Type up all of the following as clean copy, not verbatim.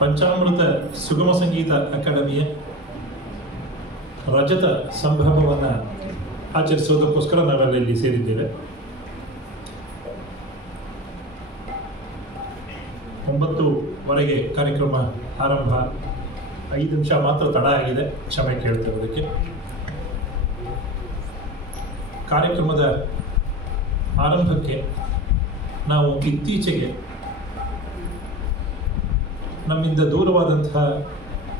ಪಂಚಾಮೃತ ಸುಗಮ ಸಂಗೀತ ಅಕಾಡೆಮಿಯ ರಜತ ಸಂಭ್ರಮವನ್ನು ಆಚರಿಸೋದಕ್ಕೋಸ್ಕರ ನಾವೆಲ್ಲ ಇಲ್ಲಿ ಸೇರಿದ್ದೇವೆ. 9:00 ಕಾರ್ಯಕ್ರಮ ಆರಂಭ. 5 ನಿಮಿಷ ಮಾತ್ರ ತಡ ಆಗಿದೆ, ಕ್ಷಮೆ ಕೇಳ್ತಿರೋದಕ್ಕೆ. ಕಾರ್ಯಕ್ರಮದ ಆರಂಭಕ್ಕೆ ನಾವು ಇತ್ತೀಚೆಗೆ ನಮ್ಮಿಂದ ದೂರವಾದಂತಹ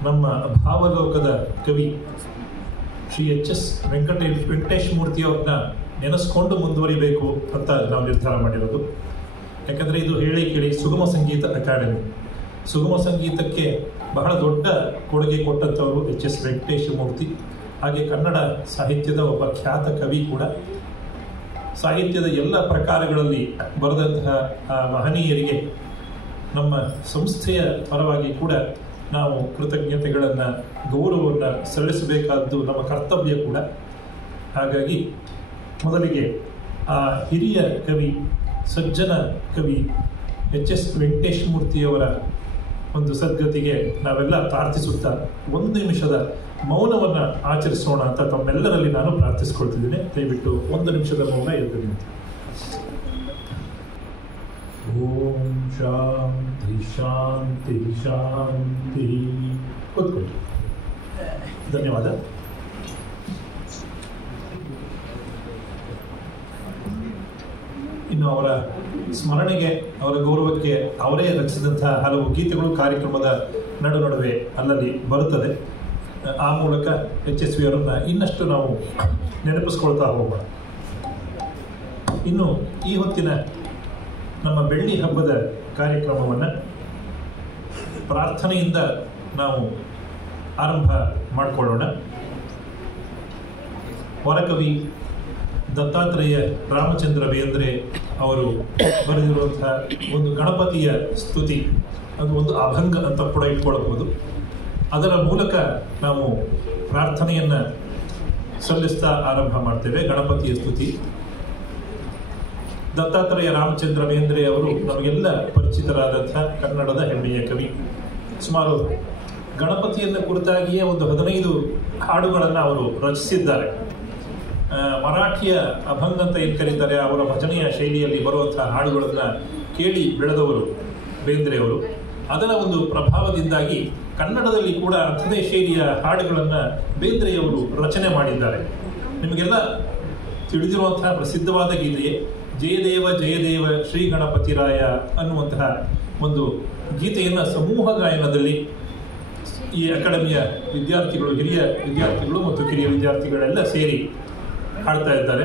ನಮ್ಮ ಭಾವಲೋಕದ ಕವಿ ಶ್ರೀ ಎಚ್.ಎಸ್. ವೆಂಕಟೇಶ ಮೂರ್ತಿಯವ್ರನ್ನ ನೆನೆಸ್ಕೊಂಡು ಮುಂದುವರಿಬೇಕು ಅಂತ ನಾವು ನಿರ್ಧಾರ ಮಾಡಿರೋದು. ಯಾಕಂದರೆ ಇದು ಹೇಳಿ ಕೇಳಿ ಸುಗಮ ಸಂಗೀತ ಅಕಾಡೆಮಿ. ಸುಗಮ ಸಂಗೀತಕ್ಕೆ ಬಹಳ ದೊಡ್ಡ ಕೊಡುಗೆ ಕೊಟ್ಟಂಥವರು ಎಚ್.ಎಸ್. ವೆಂಕಟೇಶ ಮೂರ್ತಿ. ಹಾಗೆ ಕನ್ನಡ ಸಾಹಿತ್ಯದ ಒಬ್ಬ ಖ್ಯಾತ ಕವಿ ಕೂಡ. ಸಾಹಿತ್ಯದ ಎಲ್ಲ ಪ್ರಕಾರಗಳಲ್ಲಿ ಬರೆದಂತಹ ಮಹನೀಯರಿಗೆ ನಮ್ಮ ಸಂಸ್ಥೆಯ ಪರವಾಗಿ ಕೂಡ ನಾವು ಕೃತಜ್ಞತೆಗಳನ್ನು, ಗೌರವವನ್ನು ಸಲ್ಲಿಸಬೇಕಾದ್ದು ನಮ್ಮ ಕರ್ತವ್ಯ ಕೂಡ. ಹಾಗಾಗಿ ಮೊದಲಿಗೆ ಆ ಹಿರಿಯ ಕವಿ, ಸಜ್ಜನ ಕವಿ ಎಚ್.ಎಸ್. ವೆಂಕಟೇಶ ಮೂರ್ತಿಯವರ ಒಂದು ಸದ್ಗತಿಗೆ ನಾವೆಲ್ಲ ಪ್ರಾರ್ಥಿಸುತ್ತಾ 1 ನಿಮಿಷದ ಮೌನವನ್ನು ಆಚರಿಸೋಣ ಅಂತ ತಮ್ಮೆಲ್ಲರಲ್ಲಿ ನಾನು ಪ್ರಾರ್ಥಿಸ್ಕೊಳ್ತಿದ್ದೀನಿ. ದಯವಿಟ್ಟು 1 ನಿಮಿಷದ ಮೌನ ಎದ್ದು ನಿಂತು. ಓಂ ಶಾಂತಿ ಶಾಂತಿ ಶಾಂತಿ. ಕೂತ್ಕೊಳ್ಳಿ. ಧನ್ಯವಾದ. ಇನ್ನು ಅವರ ಸ್ಮರಣೆಗೆ, ಅವರ ಗೌರವಕ್ಕೆ ಅವರೇ ರಚಿಸಿದಂತಹ ಹಲವು ಗೀತೆಗಳು ಕಾರ್ಯಕ್ರಮದ ನಡುವೆ ಅಲ್ಲಲ್ಲಿ ಬರುತ್ತದೆ. ಆ ಮೂಲಕ ಎಚ್.ಎಸ್.ವಿ. ಅವರನ್ನ ಇನ್ನಷ್ಟು ನಾವು ನೆನಪಿಸ್ಕೊಳ್ತಾ ಹೋಗೋಣ. ಇನ್ನು ಈ ಹೊತ್ತಿನ ನಮ್ಮ ಬೆಳ್ಳಿ ಹಬ್ಬದ ಕಾರ್ಯಕ್ರಮವನ್ನು ಪ್ರಾರ್ಥನೆಯಿಂದ ನಾವು ಆರಂಭ ಮಾಡಿಕೊಳ್ಳೋಣ. ವರಕವಿ ದತ್ತಾತ್ರೇಯ ರಾಮಚಂದ್ರ ಬೇಂದ್ರೆ ಅವರು ಬರೆದಿರುವಂತಹ ಒಂದು ಗಣಪತಿಯ ಸ್ತುತಿ, ಅದು ಒಂದು ಅಭಂಗ ಅಂತ ಕೂಡ ಇಟ್ಕೊಳ್ಬಹುದು. ಅದರ ಮೂಲಕ ನಾವು ಪ್ರಾರ್ಥನೆಯನ್ನು ಸಲ್ಲಿಸ್ತಾ ಆರಂಭ ಮಾಡ್ತೇವೆ. ಗಣಪತಿಯ ಸ್ತುತಿ. ದತ್ತಾತ್ರೇಯ ರಾಮಚಂದ್ರ ಬೇಂದ್ರೆ ಅವರು ನಮಗೆಲ್ಲ ಪರಿಚಿತರಾದಂತಹ ಕನ್ನಡದ ಹೆಮ್ಮೆಯ ಕವಿ. ಸುಮಾರು ಗಣಪತಿಯನ್ನು ಕುರಿತಾಗಿಯೇ ಒಂದು 15 ಹಾಡುಗಳನ್ನು ಅವರು ರಚಿಸಿದ್ದಾರೆ. ಮರಾಠಿಯ ಅಭಂಗ ಅಂತ ಏನು ಕರೀತಾರೆ, ಅವರ ಭಜನೆಯ ಶೈಲಿಯಲ್ಲಿ ಬರುವಂತಹ ಹಾಡುಗಳನ್ನು ಕೇಳಿ ಬೆಳೆದವರು ಬೇಂದ್ರೆ ಅವರು. ಅದರ ಒಂದು ಪ್ರಭಾವದಿಂದಾಗಿ ಕನ್ನಡದಲ್ಲಿ ಕೂಡ ಅಂಥದೇ ಶೈಲಿಯ ಹಾಡುಗಳನ್ನು ಬೇಂದ್ರೆಯವರು ರಚನೆ ಮಾಡಿದ್ದಾರೆ. ನಿಮಗೆಲ್ಲ ತಿಳಿದಿರುವಂತಹ ಪ್ರಸಿದ್ಧವಾದ ಗೀತೆಯೇ ಜಯದೇವ ಜಯದೇವ ಶ್ರೀ ಗಣಪತಿರಾಯ ಅನ್ನುವಂತಹ ಒಂದು ಗೀತೆಯನ್ನು ಸಮೂಹ ಗಾಯನದಲ್ಲಿ ಈ ಅಕಾಡೆಮಿಯ ವಿದ್ಯಾರ್ಥಿಗಳು, ಹಿರಿಯ ವಿದ್ಯಾರ್ಥಿಗಳು ಮತ್ತು ಕಿರಿಯ ವಿದ್ಯಾರ್ಥಿಗಳೆಲ್ಲ ಸೇರಿ ಹಾಡ್ತಾ ಇದ್ದಾರೆ.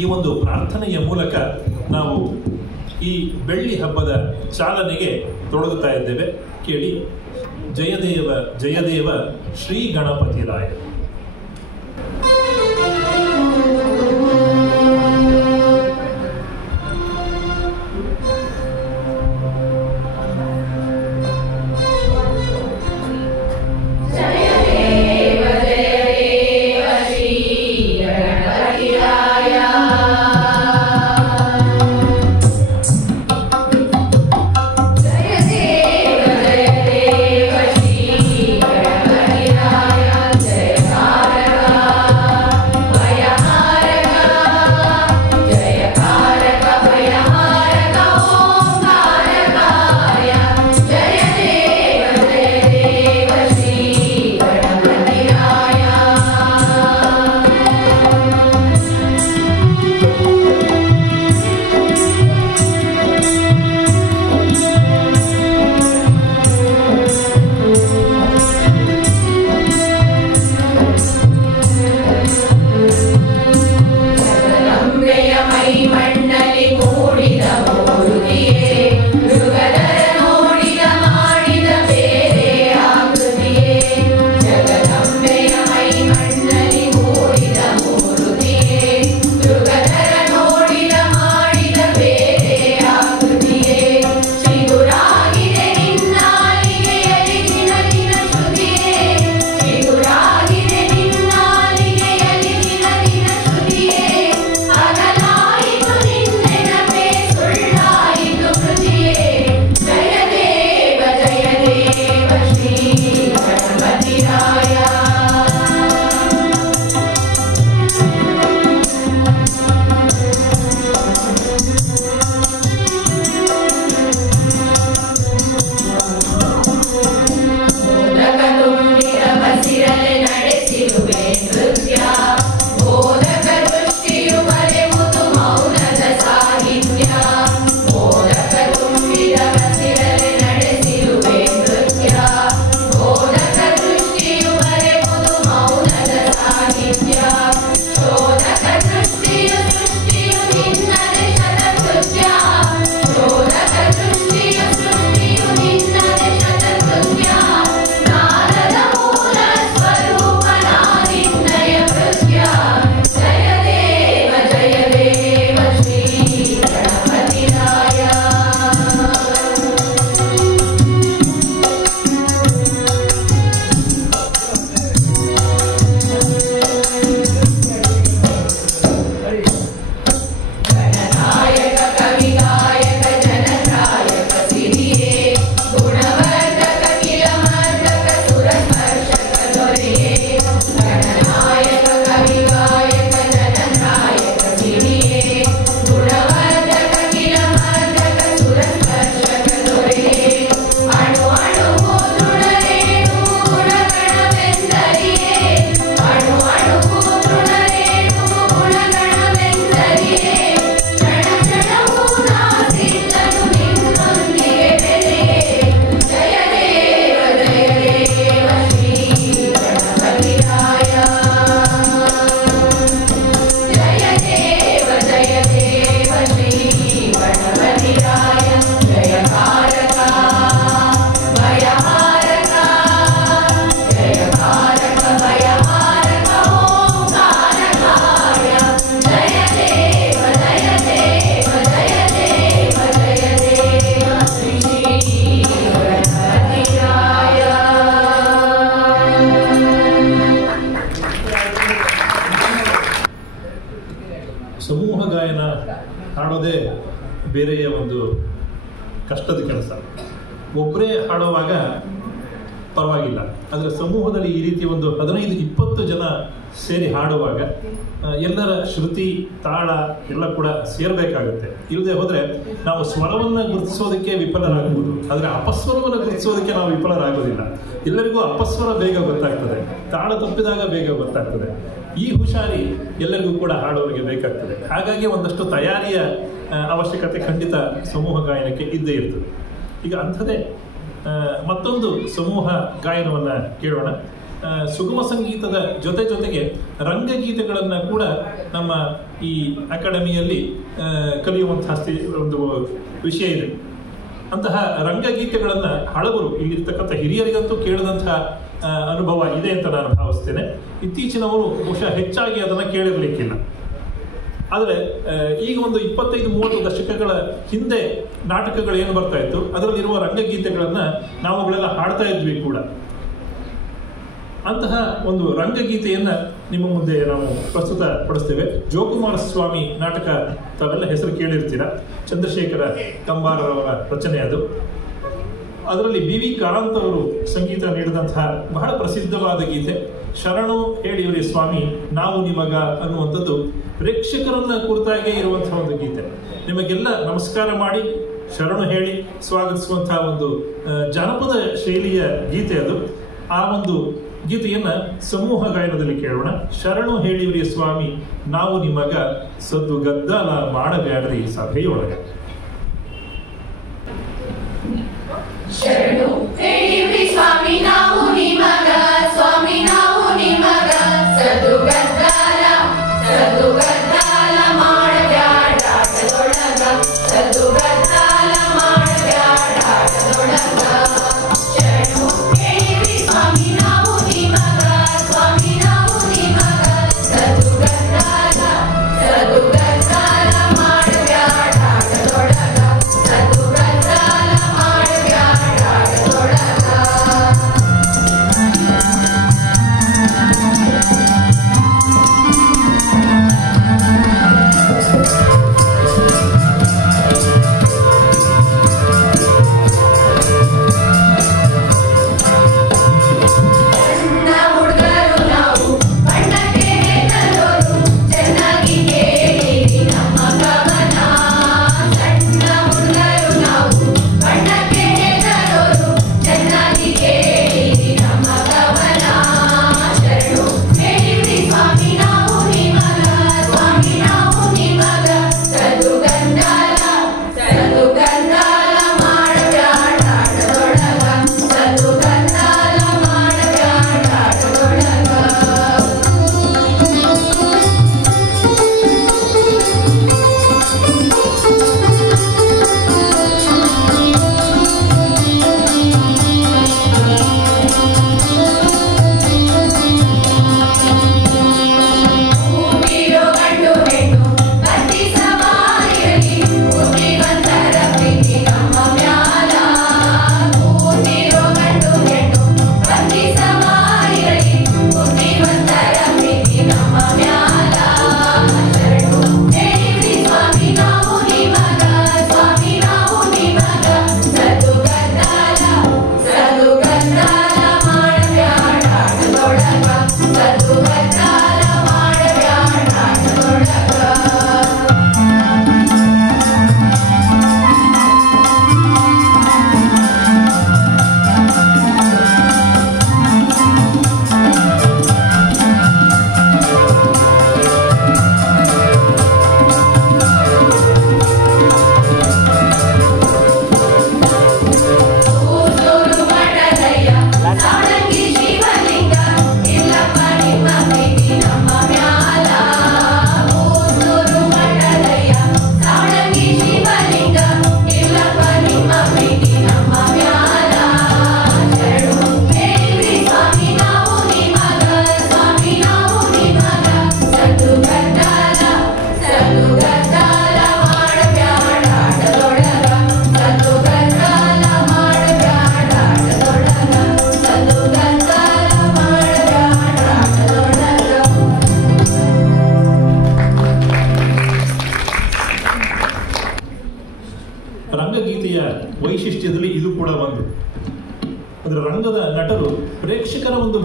ಈ ಒಂದು ಪ್ರಾರ್ಥನೆಯ ಮೂಲಕ ನಾವು ಈ ಬೆಳ್ಳಿ ಹಬ್ಬದ ಚಾಲನೆಗೆ ತೊಡಗುತ್ತಾ ಇದ್ದೇವೆ. ಕೇಳಿ, ಜಯದೇವ ಜಯದೇವ ಶ್ರೀ ಗಣಪತಿರಾಯ. Jaya ಬೇರೆಯ ಒಂದು ಕಷ್ಟದ ಕೆಲಸ. ಒಬ್ಬರೇ ಹಾಡುವಾಗ ಪರವಾಗಿಲ್ಲ, ಆದರೆ ಸಮೂಹದಲ್ಲಿ ಈ ರೀತಿ ಒಂದು 15-20 ಜನ ಸೇರಿ ಹಾಡುವಾಗ ಎಲ್ಲರ ಶ್ರುತಿ ತಾಳ ಎಲ್ಲ ಕೂಡ ಸೇರಬೇಕಾಗುತ್ತೆ. ಇಲ್ಲದೆ ಹೋದರೆ ನಾವು ಸ್ವರವನ್ನು ಗುರುತಿಸೋದಕ್ಕೆ ವಿಫಲರಾಗಬಹುದು, ಆದರೆ ಅಪಸ್ವರವನ್ನು ಗುರುತಿಸೋದಕ್ಕೆ ನಾವು ವಿಫಲರಾಗೋದಿಲ್ಲ. ಎಲ್ಲರಿಗೂ ಅಪಸ್ವರ ಬೇಗ ಗೊತ್ತಾಗ್ತದೆ, ತಾಳ ತಪ್ಪಿದಾಗ ಬೇಗ ಗೊತ್ತಾಗ್ತದೆ. ಈ ಹುಷಾರಿ ಎಲ್ಲರಿಗೂ ಕೂಡ ಹಾಡೋರಿಗೆ ಬೇಕಾಗ್ತದೆ. ಹಾಗಾಗಿ ಒಂದಷ್ಟು ತಯಾರಿಯ ಅವಶ್ಯಕತೆ ಖಂಡಿತ ಸಮೂಹ ಗಾಯನಕ್ಕೆ ಇದ್ದೇ ಇರ್ತದೆ. ಈಗ ಅಂಥದ್ದೇ ಮತ್ತೊಂದು ಸಮೂಹ ಗಾಯನವನ್ನು ಕೇಳೋಣ. ಸುಗಮ ಸಂಗೀತದ ಜೊತೆಗೆ ರಂಗಗೀತೆಗಳನ್ನು ಕೂಡ ನಮ್ಮ ಈ ಅಕಾಡೆಮಿಯಲ್ಲಿ ಕಲಿಯುವಂತಹ ಒಂದು ವಿಷಯ ಇದೆ. ಅಂತಹ ರಂಗಗೀತೆಗಳನ್ನು ಹಳಬರು ಇಲ್ಲಿರ್ತಕ್ಕಂಥ ಹಿರಿಯರಿಗಂತೂ ಕೇಳಿದಂತಹ ಅನುಭವ ಇದೆ ಅಂತ ನಾನು ಭಾವಿಸ್ತೇನೆ. ಇತ್ತೀಚಿನವರು ಬಹುಶಃ ಹೆಚ್ಚಾಗಿ ಅದನ್ನು ಕೇಳಿರಲಿಕ್ಕಿಲ್ಲ. ಆದರೆ ಈಗ ಒಂದು 25-30 ದಶಕಗಳ ಹಿಂದೆ ನಾಟಕಗಳು ಏನು ಬರ್ತಾ ಇತ್ತು, ಅದರಲ್ಲಿರುವ ರಂಗಗೀತೆಗಳನ್ನು ನಾವುಗಳೆಲ್ಲ ಹಾಡ್ತಾ ಇದ್ವಿ ಕೂಡ. ಅಂತಹ ಒಂದು ರಂಗಗೀತೆಯನ್ನು ನಿಮ್ಮ ಮುಂದೆ ನಾವು ಪ್ರಸ್ತುತ ಪಡಿಸ್ತೇವೆ. ಜೋಕುಮಾರ ಸ್ವಾಮಿ ನಾಟಕ ತಾವೆಲ್ಲ ಹೆಸರು ಕೇಳಿರ್ತೀರ, ಚಂದ್ರಶೇಖರ ಕಂಬಾರರವರ ರಚನೆ ಅದು. ಅದರಲ್ಲಿ BV ಕಾರಂತ್ ಅವರು ಸಂಗೀತ ನೀಡಿದಂತಹ ಬಹಳ ಪ್ರಸಿದ್ಧವಾದ ಗೀತೆ ಶರಣು ಹೇಳಿಯುರಿ ಸ್ವಾಮಿ ನಾವು ನಿಮಗ ಅನ್ನುವಂಥದ್ದು ಪ್ರೇಕ್ಷಕರನ್ನ ಕುರಿತಾಗೇ ಇರುವಂತಹ ಒಂದು ಗೀತೆ. ನಿಮಗೆಲ್ಲ ನಮಸ್ಕಾರ ಮಾಡಿ ಶರಣು ಹೇಳಿ ಸ್ವಾಗತಿಸುವಂತಹ ಒಂದು ಜಾನಪದ ಶೈಲಿಯ ಗೀತೆ ಅದು. ಆ ಒಂದು ಗೀತೆಯನ್ನ ಸಮೂಹ ಗಾಯನದಲ್ಲಿ ಕೇಳೋಣ. ಶರಣು ಹೇಳಿಯುರಿ ಸ್ವಾಮಿ ನಾವು ನಿಮಗ ಸದ್ದು ಗದ್ದಲ ಮಾಡಬ್ಯಾಡ್ರಿ ಸಭೆಯೊಳಗೆ. ಶರಣು ಹೇಳಿಯುರಿ ಸ್ವಾಮಿ ನಾವು ನಿಮಗ, ಸ್ವಾಮಿ ನಾವು ನಿಮಗ ಸದ್ದು ಗದ್ದಲ ಮಾಡಬ್ಯಾಡ ಆಟದೊಳಗ, ಸದ್ದು ಗದ್ದಲ ಮಾಡಬ್ಯಾಡ ಆಟದೊಳಗ. ಶರಣು ಹೇಳಿಯುರಿ ಸ್ವಾಮಿ ನಾವು ನಿಮಗ, ಸ್ವಾಮಿ ನಾವು ನಿಮಗ ಸದ್ದು ಗದ್ದಲ ಮಾಡಬ್ಯಾಡ ಆಟದೊಳಗ, ಸದ್ದು ಗದ್ದಲ ಮಾಡಬ್ಯಾಡ ಆಟದೊಳಗ.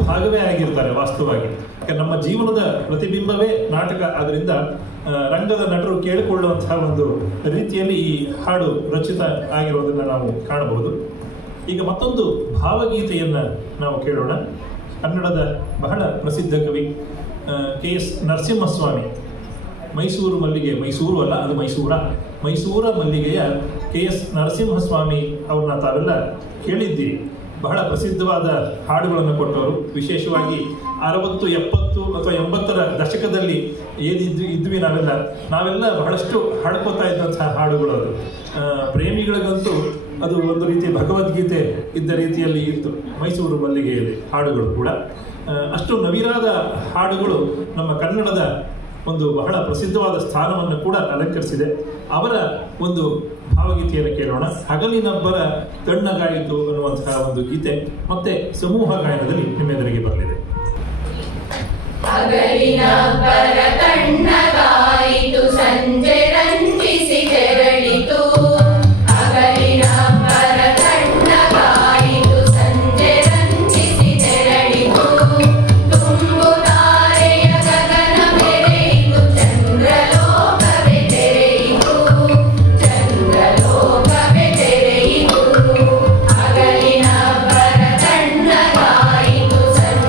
ಭಾಗವೇ ಆಗಿರ್ತಾರೆ ವಾಸ್ತವವಾಗಿ. ನಮ್ಮ ಜೀವನದ ಪ್ರತಿಬಿಂಬವೇ ನಾಟಕ. ಆದ್ದರಿಂದ ರಂಗದ ನಟರು ಕೇಳಿಕೊಳ್ಳುವಂತಹ ಒಂದು ರೀತಿಯಲ್ಲಿ ಈ ಹಾಡು ರಚಿತ ಆಗಿರೋದನ್ನು ನಾವು ಕಾಣಬಹುದು. ಈಗ ಮತ್ತೊಂದು ಭಾವಗೀತೆಯನ್ನು ನಾವು ಕೇಳೋಣ. ಕನ್ನಡದ ಬಹಳ ಪ್ರಸಿದ್ಧ ಕವಿ KS ನರಸಿಂಹಸ್ವಾಮಿ, ಮೈಸೂರು ಮಲ್ಲಿಗೆ, ಮೈಸೂರು ಅಲ್ಲ ಅದು ಮೈಸೂರ ಮಲ್ಲಿಗೆಯ KS ನರಸಿಂಹಸ್ವಾಮಿ ಅವ್ರನ್ನ ತಾವೆಲ್ಲ ಕೇಳಿದ್ದೀರಿ. ಬಹಳ ಪ್ರಸಿದ್ಧವಾದ ಹಾಡುಗಳನ್ನು ಕೊಟ್ಟವರು. ವಿಶೇಷವಾಗಿ 60, 70 ಅಥವಾ 80ರ ದಶಕದಲ್ಲಿ ಇದ್ವಿ ನಾವೆಲ್ಲ ಬಹಳಷ್ಟು ಹಾಡ್ಕೋತಾ ಇದ್ದಂತಹ ಹಾಡುಗಳು ಅದು. ಪ್ರೇಮಿಗಳಿಗಂತೂ ಅದು ಒಂದು ರೀತಿ ಭಗವದ್ಗೀತೆ ಇದ್ದ ರೀತಿಯಲ್ಲಿ ಇತ್ತು ಮೈಸೂರು ಮಲ್ಲಿಗೆಯಲ್ಲಿ ಹಾಡುಗಳು ಕೂಡ. ಅಷ್ಟು ನವಿರಾದ ಹಾಡುಗಳು ನಮ್ಮ ಕನ್ನಡದ ಒಂದು ಬಹಳ ಪ್ರಸಿದ್ಧವಾದ ಸ್ಥಾನವನ್ನು ಕೂಡ ಅಲಂಕರಿಸಿದೆ. ಅವರ ಒಂದು ಭಾವಗೀತೆಯನ್ನು ಕೇಳೋಣ. ಹಗಲಿನಬ್ಬರ ತಣ್ಣಗಾಯಿತು ಅನ್ನುವಂತಹ ಒಂದು ಗೀತೆ ಮತ್ತೆ ಸಮೂಹ ಗಾಯನದಲ್ಲಿ ನಿಮ್ಮೆದುರಿಗೆ ಬರಲಿದೆ. ಹಗಲಿನಬ್ಬರ ತಣ್ಣಗಾಯಿತು, ಸಂಜೆ ರಂಜಿಸಿ ತೆರಳಿತು. ಹಗಲಿನಬ್ಬರ ತಣ್ಣಗಾಯಿತು, ಸಂಜೆ ರಂಜಿಸಿ ತೆರಳಿತು. ತುಂಬು ತಾರೆಯ ಗಗನ ಬೆರೆಯಿತು, ಚಂದ್ರಲೋಕವೇ ತೆರೆಯಿತು, ಚಂದ್ರಲೋಕವೇ ತೆರೆಯಿತು. ಹಗಲಿನಬ್ಬರ ತಣ್ಣಗಾಯಿತು, ಸಂಜೆ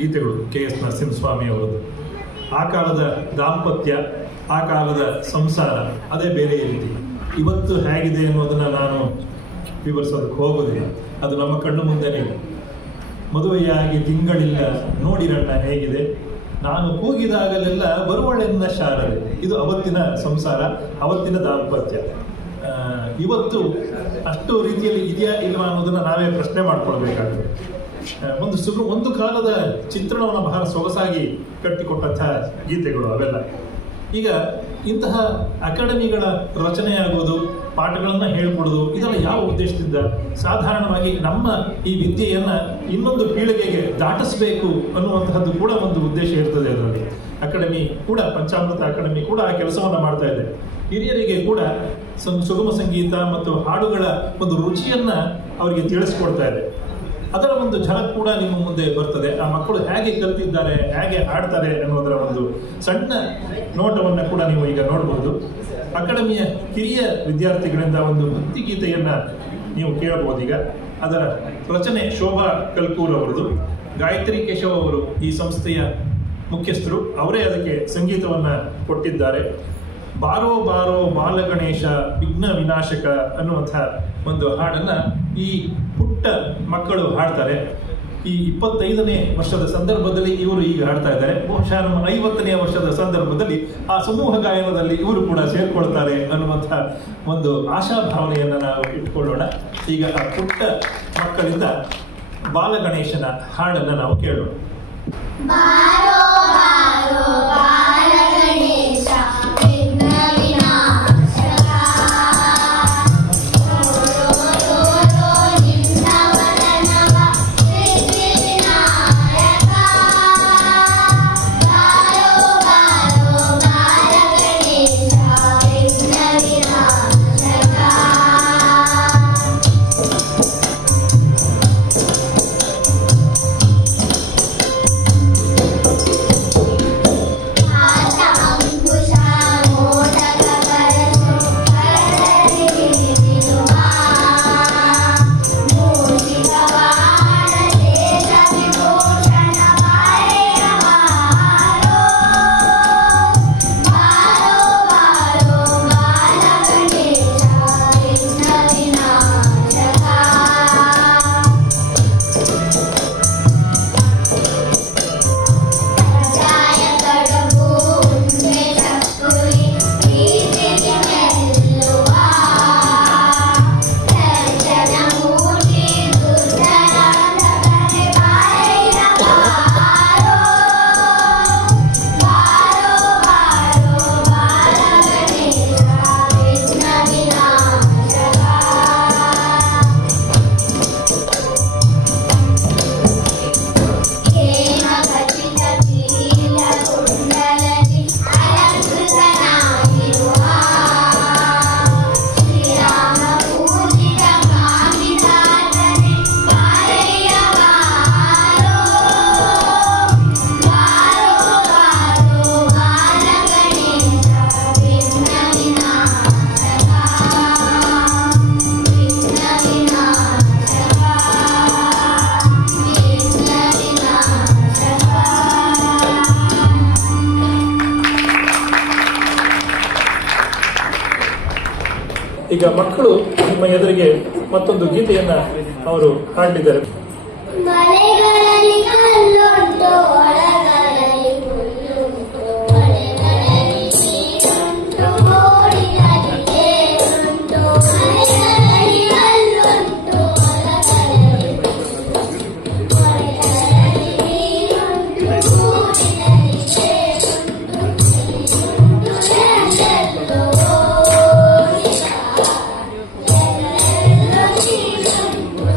ಗೀತೆಗಳು KS ನರಸಿಂಹಸ್ವಾಮಿ ಅವರದ್ದು. ಆ ಕಾಲದ ದಾಂಪತ್ಯ, ಆ ಕಾಲದ ಸಂಸಾರ ಅದೇ ಬೇರೆ ರೀತಿ. ಇವತ್ತು ಹೇಗಿದೆ ಅನ್ನೋದನ್ನು ನಾನು ವಿವರಿಸೋದಕ್ಕೆ ಹೋಗೋದಿಲ್ಲ, ಅದು ನಮ್ಮ ಕಣ್ಣು ಮುಂದೆನೇ ಇದೆ. ಮದುವೆಯಾಗಿ ತಿಂಗಳಿಲ್ಲ ನೋಡಿರಣ್ಣ ಹೇಗಿದೆ, ನಾನು ಕೂಗಿದಾಗಲೆಲ್ಲ ಬರುವಳೆನ್ನ ಶಾರದೆ. ಇದು ಅವತ್ತಿನ ಸಂಸಾರ, ಅವತ್ತಿನ ದಾಂಪತ್ಯ. ಇವತ್ತು ಅಷ್ಟು ರೀತಿಯಲ್ಲಿ ಇದೆಯಾ ಇಲ್ವಾ ಅನ್ನೋದನ್ನು ನಾವೇ ಪ್ರಶ್ನೆ ಮಾಡ್ಕೊಳ್ಬೇಕಾಗ್ತದೆ. ಒಂದು ಕಾಲದ ಚಿತ್ರಣವನ್ನು ಬಹಳ ಸೊಗಸಾಗಿ ಕಟ್ಟಿಕೊಟ್ಟಂತಹ ಗೀತೆಗಳು ಅವೆಲ್ಲ. ಈಗ ಇಂತಹ ಅಕಾಡೆಮಿಗಳ ರಚನೆಯಾಗೋದು, ಪಾಠಗಳನ್ನು ಹೇಳ್ಕೊಡೋದು, ಇದೆಲ್ಲ ಯಾವ ಉದ್ದೇಶದಿಂದ? ಸಾಧಾರಣವಾಗಿ ನಮ್ಮ ಈ ವಿದ್ಯೆಯನ್ನು ಇನ್ನೊಂದು ಪೀಳಿಗೆಗೆ ದಾಟಿಸಬೇಕು ಅನ್ನುವಂತಹದ್ದು ಕೂಡ ಒಂದು ಉದ್ದೇಶ ಇರ್ತದೆ ಅದರಲ್ಲಿ. ಅಕಾಡೆಮಿ ಕೂಡ, ಪಂಚಾಮೃತ ಅಕಾಡೆಮಿ ಕೂಡ ಆ ಕೆಲಸವನ್ನು ಮಾಡ್ತಾ ಇದೆ. ಹಿರಿಯರಿಗೆ ಕೂಡ ಸುಗಮ ಸಂಗೀತ ಮತ್ತು ಹಾಡುಗಳ ಒಂದು ರುಚಿಯನ್ನು ಅವರಿಗೆ ತಿಳಿಸ್ಕೊಡ್ತಾ ಇದೆ. ಅದರ ಒಂದು ಝಲಕ್ ಕೂಡ ನಿಮ್ಮ ಮುಂದೆ ಬರ್ತದೆ. ಆ ಮಕ್ಕಳು ಹೇಗೆ ಕಲಿತಿದ್ದಾರೆ, ಹೇಗೆ ಹಾಡ್ತಾರೆ ಅನ್ನೋದರ ಒಂದು ಸಣ್ಣ ನೋಟವನ್ನು ಕೂಡ ನೀವು ಈಗ ನೋಡಬಹುದು. ಅಕಾಡೆಮಿಯ ಹಿರಿಯ ವಿದ್ಯಾರ್ಥಿಗಳಿಂದ ಒಂದು ಭಕ್ತಿಗೀತೆಯನ್ನು ನೀವು ಕೇಳಬಹುದು. ಈಗ ಅದರ ರಚನೆ ಶೋಭಾ ಕಲ್ಕೂರ್ ಅವರದು. ಗಾಯತ್ರಿ ಕೇಶವ್ ಅವರು ಈ ಸಂಸ್ಥೆಯ ಮುಖ್ಯಸ್ಥರು, ಅವರೇ ಅದಕ್ಕೆ ಸಂಗೀತವನ್ನು ಕೊಟ್ಟಿದ್ದಾರೆ. ಬಾರೋ ಬಾರೋ ಬಾಲಗಣೇಶ ವಿಘ್ನ ವಿನಾಶಕ ಅನ್ನುವಂಥ ಒಂದು ಹಾಡನ್ನು ಈ ಪುಟ್ಟ ಮಕ್ಕಳು ಹಾಡ್ತಾರೆ. ಈ 25ನೇ ವರ್ಷದ ಸಂದರ್ಭದಲ್ಲಿ ಇವರು ಈಗ ಹಾಡ್ತಾ ಇದ್ದಾರೆ. ಬಹುಶಃ ನಮ್ಮ 50ನೇ ವರ್ಷದ ಸಂದರ್ಭದಲ್ಲಿ ಆ ಸಮೂಹ ಗಾಯನದಲ್ಲಿ ಇವರು ಕೂಡ ಸೇರ್ಕೊಳ್ತಾರೆ ಅನ್ನುವಂಥ ಒಂದು ಆಶಾಭಾವನೆಯನ್ನು ನಾವು ಇಟ್ಕೊಳ್ಳೋಣ. ಈಗ ಆ ಪುಟ್ಟ ಮಕ್ಕಳಿಂದ ಬಾಲಗಣೇಶನ ಹಾಡನ್ನು ನಾವು ಕೇಳೋಣ. ಬಾರೋ ಬಾರೋ ಬಾಲಗಣೇಶ ಈಗ ಮಕ್ಕಳು ನಿಮ್ಮ ಎದುರಿಗೆ ಮತ್ತೊಂದು ಗೀತೆಯನ್ನ ಅವರು ಹಾಡಿದ್ದಾರೆ. ಮನೆಗಳಲ್ಲಿ ಕಲ್ಲುಂಟು, ಒಳಗಳಲ್ಲಿ ಹುಲ್ಲುಂಟು, ಮನೆಗಳಲ್ಲಿ ನೀರುಂಟು, ಗೋಡಿನಲ್ಲಿ ಏರುಂಟು. ಮನೆಗಳಲ್ಲಿ ಕಲ್ಲುಂಟು, ಒಳಗಳಲ್ಲಿ ಹುಲ್ಲುಂಟು, ಮನೆಗಳಲ್ಲಿ ನೀರುಂಟು, ಗೋಡಿನಲ್ಲಿ ಏರುಂಟು. ಎಲ್ಲೆಲ್ಲೋ ನೀರುಂಟು.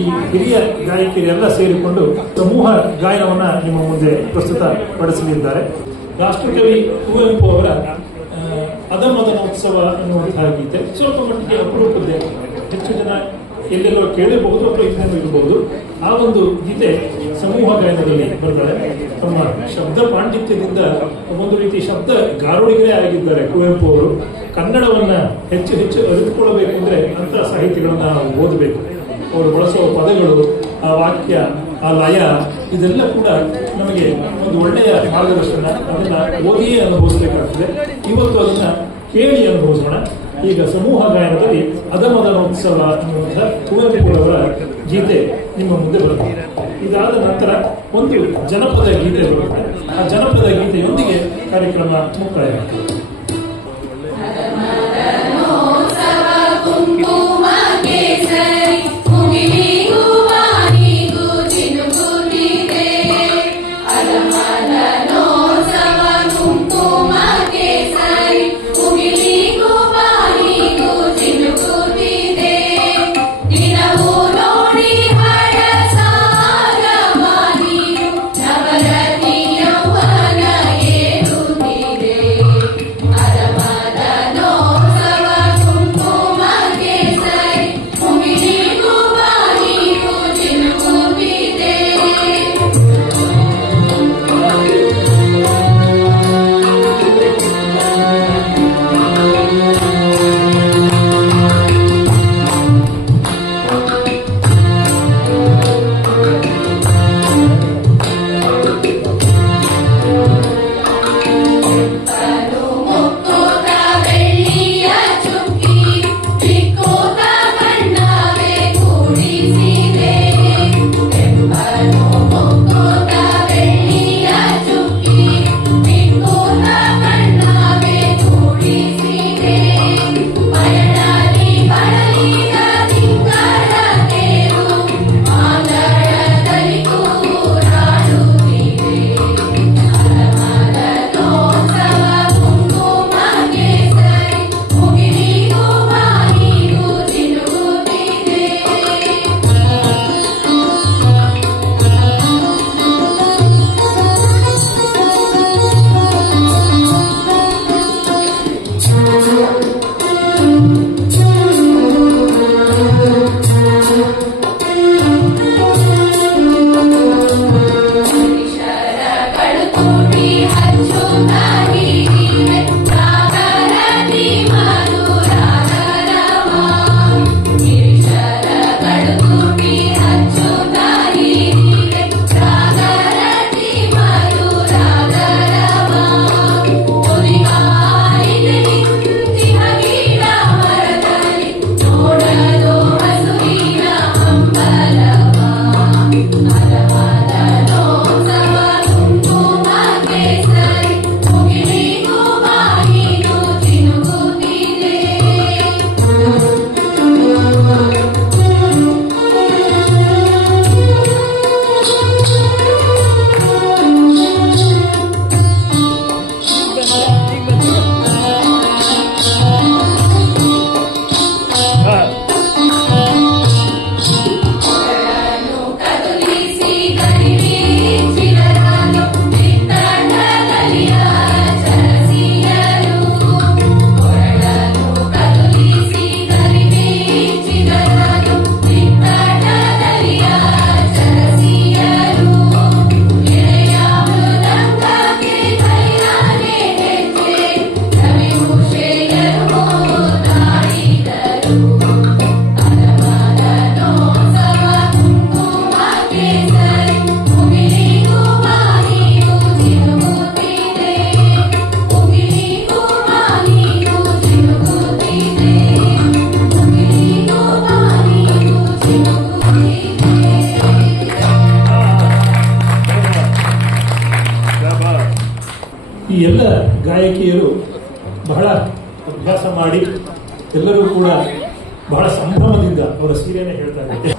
ಈ ಹಿರಿಯ ಗಾಯಕಿಯರೆಲ್ಲ ಸೇರಿಕೊಂಡು ಸಮೂಹ ಗಾಯನವನ್ನ ನಿಮ್ಮ ಮುಂದೆ ಪ್ರಸ್ತುತ ಪಡಿಸಲಿದ್ದಾರೆ. ರಾಷ್ಟ್ರಕವಿ ಕುವೆಂಪು ಅವರ ಅದಮದನೋತ್ಸವ ಎನ್ನುವಂತಹ ಗೀತೆ ಸ್ವಲ್ಪ ಮಟ್ಟಿಗೆ ಅಪರೂಪದ್ದೇ, ಹೆಚ್ಚು ಜನ ಎಲ್ಲೆಲ್ಲೋ ಕೇಳಿರಬಹುದು ಅಥವಾ ಇದನ್ನು ಇರಬಹುದು. ಆ ಒಂದು ಗೀತೆ ಸಮೂಹ ಗಾಯನದಲ್ಲಿ ಬರ್ತಾರೆ. ತಮ್ಮ ಶಬ್ದ ಪಾಂಡಿತ್ಯದಿಂದ ಒಂದು ರೀತಿ ಶಬ್ದ ಗಾರುಡಿಗರೇ ಆಗಿದ್ದಾರೆ ಕುವೆಂಪು ಅವರು. ಕನ್ನಡವನ್ನ ಹೆಚ್ಚು ಹೆಚ್ಚು ಅರಿತುಕೊಳ್ಳಬೇಕೆಂದ್ರೆ ಅಂತಹ ಸಾಹಿತ್ಯಗಳನ್ನ ನಾವು ಓದಬೇಕು. ಅವರು ಬಳಸುವ ಪದಗಳು, ಆ ವಾಕ್ಯ, ಆ ಲಯ, ಇದೆಲ್ಲ ಕೂಡ ನಮಗೆ ಒಂದು ಒಳ್ಳೆಯ ಮಾರ್ಗದರ್ಶನ. ಅದನ್ನ ಓದಿಯೇ ಅನುಭವಿಸಬೇಕಾಗ್ತದೆ. ಇವತ್ತು ಅದನ್ನ ಕೇಳಿ ಅನುಭವಿಸೋಣ. ಈಗ ಸಮೂಹ ಗಾಯನದಲ್ಲಿ ಅದಮದನೋತ್ಸವ ಅನ್ನುವಂತಹ ಕುವೆಂಪುರವರ ಗೀತೆ ನಿಮ್ಮ ಮುಂದೆ ಬರುತ್ತೆ. ಇದಾದ ನಂತರ ಒಂದು ಜನಪದ ಗೀತೆ ಬರುತ್ತೆ. ಆ ಜನಪದ ಗೀತೆಯೊಂದಿಗೆ ಕಾರ್ಯಕ್ರಮ ಮುಕ್ತಾಯ. ಎಲ್ಲ ಗಾಯಕಿಯರು ಬಹಳ ಅಭ್ಯಾಸ ಮಾಡಿ ಎಲ್ಲರೂ ಕೂಡ ಬಹಳ ಸಂಭ್ರಮದಿಂದ ಅವರ ಸೀರೆಯನ್ನು ಹೇಳ್ತಾ ಇದ್ದಾರೆ.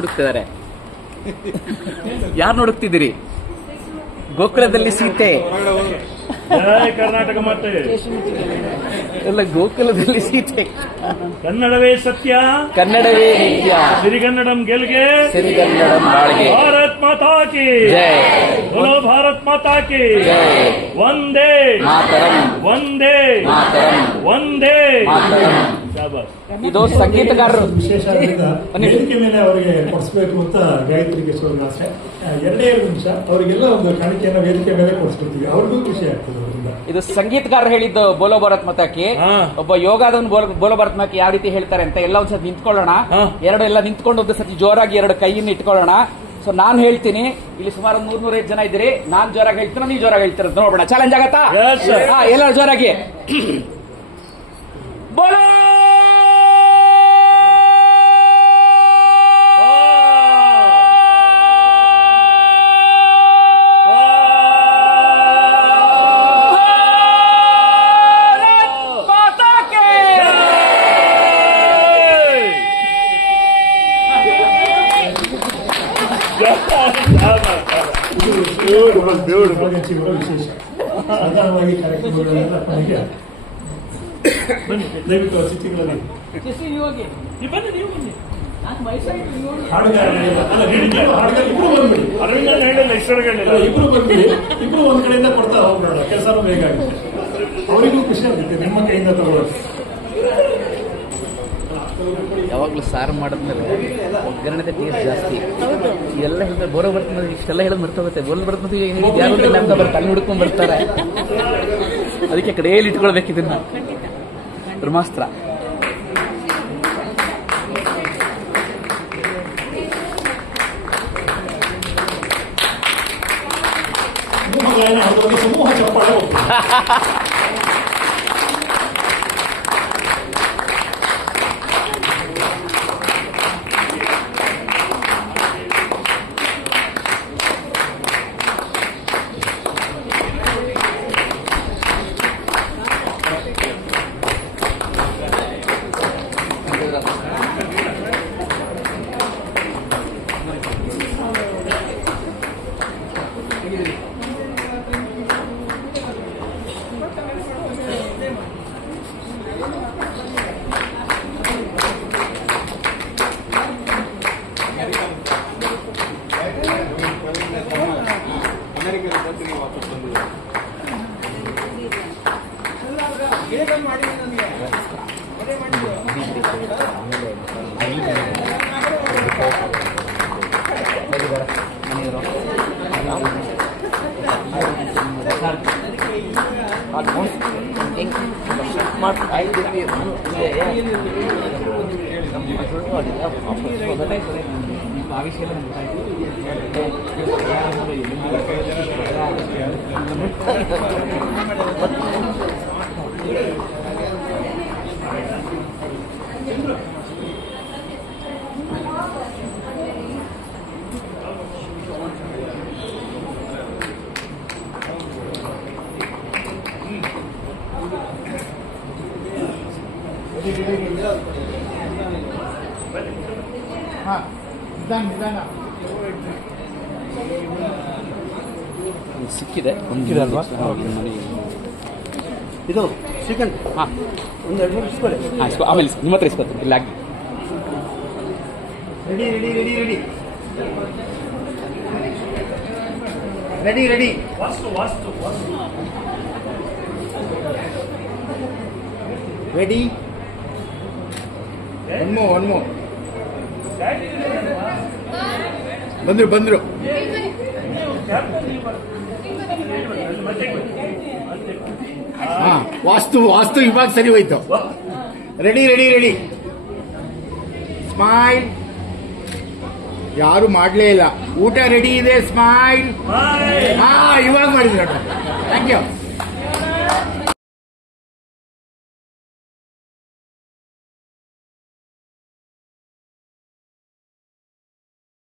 ಹುಡುಕ್ತಿದ್ದಾರೆ. ಯಾರು ಹುಡುಕ್ತಿದ್ದೀರಿ? ಗೋಕುಲದಲ್ಲಿ ಸೀತೆ. ಕರ್ನಾಟಕ ಮಾತೆ ಎಲ್ಲ ಗೋಕುಲದಲ್ಲಿ ಸೀತೆ. ಕನ್ನಡವೇ ಸತ್ಯ, ಕನ್ನಡವೇ ನಿತ್ಯ, ಸಿರಿಗನ್ನಡಂ ಗೆಲ್ಗೆ, ಸಿರಿಗನ್ನಡಂ ಬಾಳ್ಗೆ. ಭಾರತ್ ಮಾತಾ ಕಿ ಜೈ. बोलो भारत माता की ಜೈ. वंदे ಮಾತರಂ, वंदे ಮಾತರಂ, वंदे ಮಾತರಂ. ಶಾಬಾಸ್. ಇದು ಸಂಗೀತಗಾರರು. ವಿಶೇಷ ವೇದಿಕೆ ಮೇಲೆ ಅವರಿಗೆ ಕೊಡಿಸ್ಬೇಕು ಅಂತ ಗಾಯತ್ರಿ ಕಿಶೋರ್ಗೆ ಆಸೆ. 2 ನಿಮಿಷ ಅವರಿಗೆಲ್ಲ ಒಂದು ಕಾಣಿಕೆಯನ್ನ ವೇದಿಕೆ ಮೇಲೆ ಕೊಡಿಸ್ಬಿಡ್ತೀವಿ, ಅವ್ರಿಗೂ ಖುಷಿ ಆಗ್ತದೆ ಅವರಿಂದ. ಇದು ಸಂಗೀತಗಾರರು ಹೇಳಿದ್ದು ಬೋಲೋ ಭಾರತ್ ಮಾತಾಕಿ. ಒಬ್ಬ ಯೋಗಾದವನು ಬೋಲೋ ಭಾರತ್ ಮಾತಾಕಿ ಯಾವ ರೀತಿ ಹೇಳ್ತಾರೆ ಅಂತ ಎಲ್ಲ ಒಂದ್ಸತಿ ನಿಂತ್ಕೊಳ್ಳೋಣ. ಎಲ್ಲ ನಿಂತ್ಕೊಂಡು ಒಂದು ಸತಿ ಜೋರಾಗಿ 2 ಕೈಯನ್ನು ಇಟ್ಕೊಳ್ಳೋಣ. ಸೊ ನಾನು ಹೇಳ್ತೀನಿ, ಇಲ್ಲಿ ಸುಮಾರು 100-105 ಜನ ಇದ್ದೀರಿ. ನಾನ್ ಜೋರಾಗಿ ಹೇಳ್ತೀನಿ, ನೀವು ಜೋರಾಗಿ ಹೇಳ್ತೀರ, ನೋಡೋಣ. ಚಾಲೆಂಜ್ ಆಗತ್ತಾ? ಎಲ್ಲರೂ ಜೋರಾಗಿ ಬೋಲೋ ವಿಶೇಷ ಸಾಧಾರಣವಾಗಿ ಕಾರ್ಯಕ್ರಮಗಳೆಲ್ಲ ಕೊನೆಗೆ ದಯವಿಟ್ಟು ಅತಿಥಿಗಳಲ್ಲಿ ಇಬ್ರು ಬಂದ್ಬಿಡಿ, ಇಬ್ರು ಒಂದ್ ಕಡೆಯಿಂದ ಕೊಡ್ತಾ ಹೋಗ್ಬೇಡ, ಕೆಲಸನೂ ಬೇಗ ಆಗುತ್ತೆ, ಅವರಿಗೂ ಖುಷಿ ಆಗುತ್ತೆ ನಿಮ್ಮ ಕೈಯಿಂದ ತಗೊಳ್ಳೋದು. ಯಾವಾಗ್ಲೂ ಸಾರು ಮಾಡಿದ್ಮೇಲೆ ಒಗ್ಗರಣೆ ಟೇಸ್ಟ್ ಜಾಸ್ತಿ. ಎಲ್ಲ ಹೇಳಿದ್ರೆ ಬೋರೋ ಬರ್ತದೆ, ಇಷ್ಟೆಲ್ಲ ಹೇಳೋದು ಮರ್ತೋಗುತ್ತೆ. ಬೋಲ್ ಬರ್ತದೆ ಯಾರು ನಮ್ಗೆ ಬರ್ತಾರೆ, ಅಲ್ಲಿ ಹುಡ್ಕೊಂಡ್ ಬರ್ತಾರೆ. ಅದಕ್ಕೆ ಕಡೆಯಲ್ಲಿ ಇಟ್ಕೊಳ್ಬೇಕು ಇದನ್ನ. ಬ್ರಹ್ಮಾಸ್ತ್ರ. ಸಮೂಹ ಚಪ್ಪಾಳೆ ಸಿಕ್ಕಿದೆ ಅಲ್ವಾ? ಇದು ಚಿಕನ್ ಒಂದು 2 ಇಸ್ಕೊಳ್ಳಿ. ಆಮೇಲೆ ನಿಮ್ಮ ಹತ್ರ ಇಸ್ಕೊತೀನಿ. ಇಲ್ಲ ready ready ready ready ready ready ready. One ಮೋ ಬಂದ್ರು ವಾಸ್ತು ಇವಾಗ ಸರಿ ಹೋಯ್ತು. Ready ready ready. ಸ್ಮೈಲ್. ಯಾರು ಮಾಡ್ಲೇ ಇಲ್ಲ. ಊಟ ರೆಡಿ ಇದೆ. ಸ್ಮೈಲ್. ಇವಾಗ ಮಾಡಿದ್ರು. Thank you.